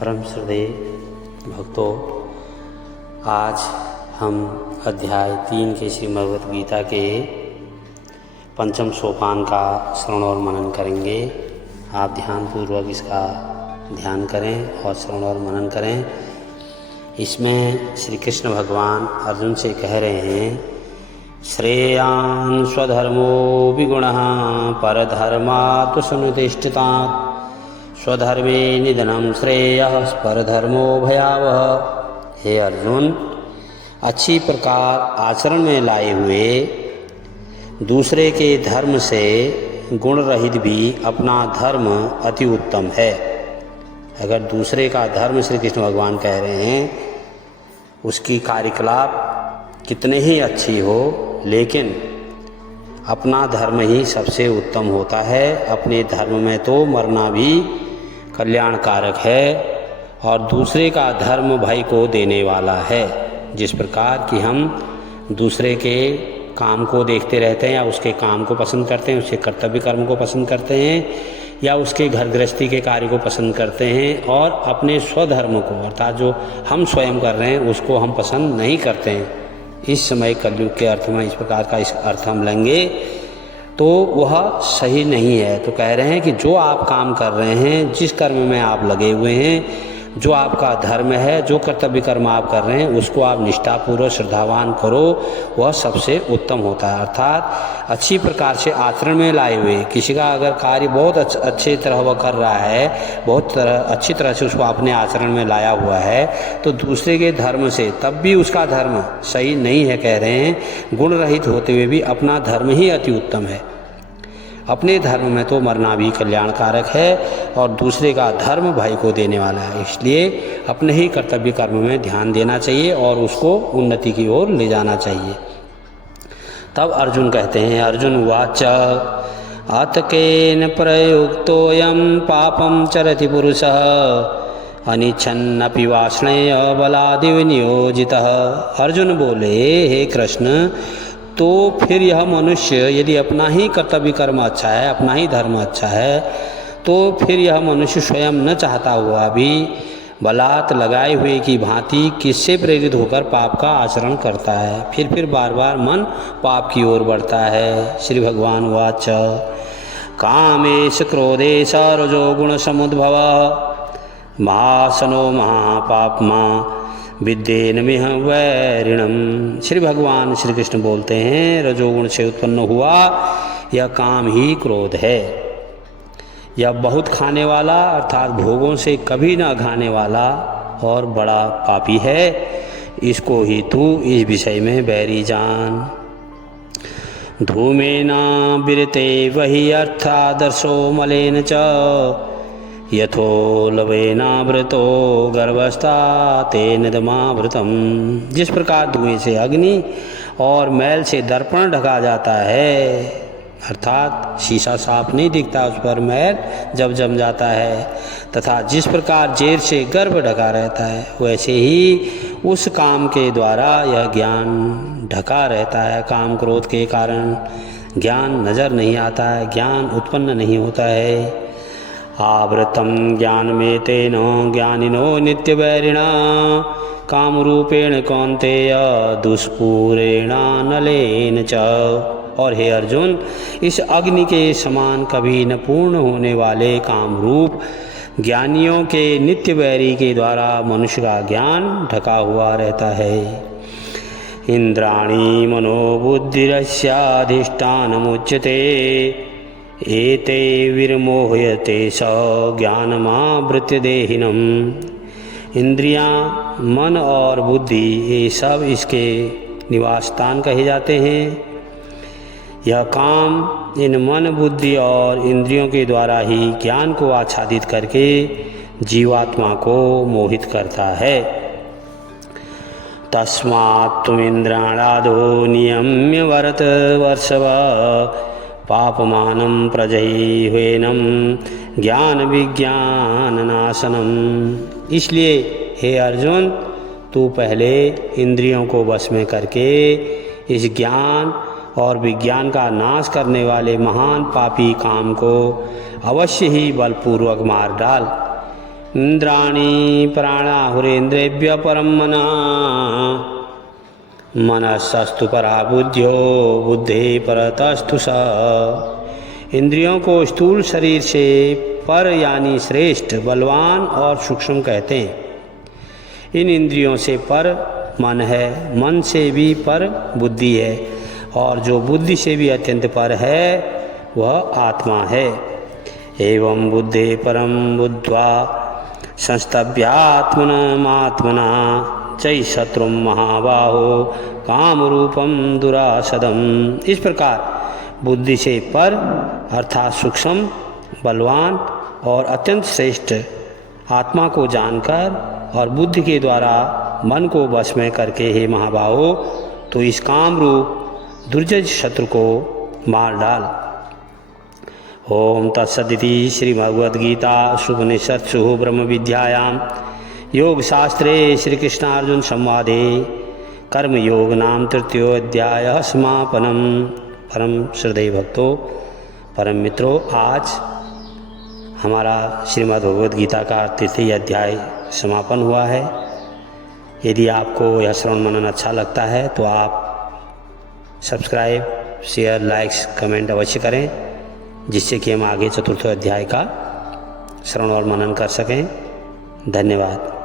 परम श्रद्धेय भक्तों, आज हम अध्याय 3 के श्रीमद् भगवद गीता के पंचम सोपान का श्रवण और मनन करेंगे। आप ध्यानपूर्वक इसका ध्यान करें और श्रवण और मनन करें। इसमें श्री कृष्ण भगवान अर्जुन से कह रहे हैं, श्रेयान् स्वधर्मो विगुणः परधर्मात् सुनिधिष्ठितात् स्वधर्मे निधनं श्रेयः परधर्मो भयावह। हे अर्जुन, अच्छी प्रकार आचरण में लाए हुए दूसरे के धर्म से गुण रहित भी अपना धर्म अति उत्तम है। अगर दूसरे का धर्म श्री कृष्ण भगवान कह रहे हैं, उसकी कार्यकलाप कितने ही अच्छी हो, लेकिन अपना धर्म ही सबसे उत्तम होता है। अपने धर्म में तो मरना भी कल्याणकारक है और दूसरे का धर्म भय को देने वाला है। जिस प्रकार कि हम दूसरे के काम को देखते रहते हैं या उसके काम को पसंद करते हैं, उसके कर्तव्य कर्म को पसंद करते हैं या उसके घर गृहस्थी के कार्य को पसंद करते हैं और अपने स्वधर्म को अर्थात जो हम स्वयं कर रहे हैं उसको हम पसंद नहीं करते हैं। इस समय कलयुग के अर्थ में इस प्रकार का इस अर्थ हम लेंगे तो वह सही नहीं है। तो कह रहे हैं कि जो आप काम कर रहे हैं, जिस कर्म में आप लगे हुए हैं, जो आपका धर्म है, जो कर्तव्य कर्म आप कर रहे हैं, उसको आप निष्ठापूर्वक श्रद्धावान करो, वह सबसे उत्तम होता है। अर्थात अच्छी प्रकार से आचरण में लाए हुए किसी का अगर कार्य बहुत अच्छी तरह वह कर रहा है, बहुत अच्छी तरह से उसको अपने आचरण में लाया हुआ है, तो दूसरे के धर्म से तब भी उसका धर्म सही नहीं है। कह रहे हैं गुण रहित होते हुए भी अपना धर्म ही अति उत्तम है। अपने धर्म में तो मरना भी कल्याणकारक है और दूसरे का धर्म भाई को देने वाला है। इसलिए अपने ही कर्तव्य कर्म में ध्यान देना चाहिए और उसको उन्नति की ओर ले जाना चाहिए। तब अर्जुन कहते हैं, अर्जुन उवाच अतकेन प्रयुक्तोऽयं पापं चरति पुरुषः अनिच्छन्नपि वाष्णेय बलादिव नियोजितः। अर्जुन बोले, हे कृष्ण, तो फिर यह मनुष्य यदि अपना ही कर्तव्य कर्म अच्छा है, अपना ही धर्म अच्छा है, तो फिर यह मनुष्य स्वयं न चाहता हुआ भी बलात् लगाए हुए की भांति किससे प्रेरित होकर पाप का आचरण करता है। फिर बार बार मन पाप की ओर बढ़ता है। श्री भगवान वाच कामेश क्रोधेश रजो गुण समुद्भव महासनो महापापमा विद्येन मिह वैरिणम। श्री भगवान श्री कृष्ण बोलते हैं, रजोगुण से उत्पन्न हुआ यह काम ही क्रोध है। यह बहुत खाने वाला अर्थात भोगों से कभी न घाने वाला और बड़ा पापी है। इसको ही तू इस विषय में बैरी जान। धूमेना विरते वही अर्थादर्शो मलेन च यथो लवेनावृतो गर्भस्था तेन दमावृतम। जिस प्रकार धुएं से अग्नि और मैल से दर्पण ढका जाता है, अर्थात शीशा साफ नहीं दिखता, उस पर मैल जब जम जाता है, तथा जिस प्रकार जेर से गर्भ ढका रहता है, वैसे ही उस काम के द्वारा यह ज्ञान ढका रहता है। काम क्रोध के कारण ज्ञान नजर नहीं आता है, ज्ञान उत्पन्न नहीं होता है। आवृतम ज्ञान में तेन ज्ञानिनो नित्यवैरिणा कामरूपेण कौन्तेय दुष्पूरेण नलेन च। और हे अर्जुन, इस अग्नि के समान कभी न पूर्ण होने वाले कामरूप ज्ञानियों के नित्य वैरी के द्वारा मनुष्य का ज्ञान ढका हुआ रहता है। इंद्राणी मनोबुद्धिरस्याधिष्ठानमुच्यते एते विर्मोहयते स ज्ञानमावृत्य देहिनम। इंद्रियां, मन और बुद्धि ये सब इसके निवास स्थान कहे जाते हैं। यह काम इन मन, बुद्धि और इंद्रियों के द्वारा ही ज्ञान को आच्छादित करके जीवात्मा को मोहित करता है। तस्मात् तुमिन्द्राणादो नियम्य वरत वर्षव पापमानं प्रजह्वेनं ज्ञान विज्ञान नाशनम। इसलिए हे अर्जुन, तू पहले इंद्रियों को वश में करके इस ज्ञान और विज्ञान का नाश करने वाले महान पापी काम को अवश्य ही बलपूर्वक मार डाल। इंद्राणी प्राणाहुरेन्द्रेभ्य परम मनः मनस्तस्तु परा बुद्ध्यो बुद्धे परतस्तु स। इंद्रियों को स्थूल शरीर से पर यानी श्रेष्ठ, बलवान और सूक्ष्म कहते हैं। इन इंद्रियों से पर मन है, मन से भी पर बुद्धि है, और जो बुद्धि से भी अत्यंत पर है वह आत्मा है। एवं बुद्धे परम बुद्ध्वा संस्तभ्यात्मनमात्मना चै शत्रुम महाबाहो काम रूपम दुरासदम। इस प्रकार बुद्धि से पर अर्थात सूक्ष्म, बलवान और अत्यंत श्रेष्ठ आत्मा को जानकर और बुद्धि के द्वारा मन को वश में करके हे महाबाहो, तो इस काम रूप दुर्जय शत्रु को मार डाल। ओम तत्सदिति श्रीमद्भगवद्गीता उपनिषत्सु ब्रह्म विद्यायां योग शास्त्रे श्री कृष्णार्जुन संवादे कर्म योग नाम तृतीयोऽध्यायः समापनम। परम श्रद्धेय भक्तों, परम मित्रों, आज हमारा श्रीमद्भगवद्गीता का तृतीय अध्याय समापन हुआ है। यदि आपको यह श्रवण मनन अच्छा लगता है तो आप सब्सक्राइब, शेयर, लाइक्स, कमेंट अवश्य करें, जिससे कि हम आगे चतुर्थ अध्याय का श्रवण और मनन कर सकें। धन्यवाद।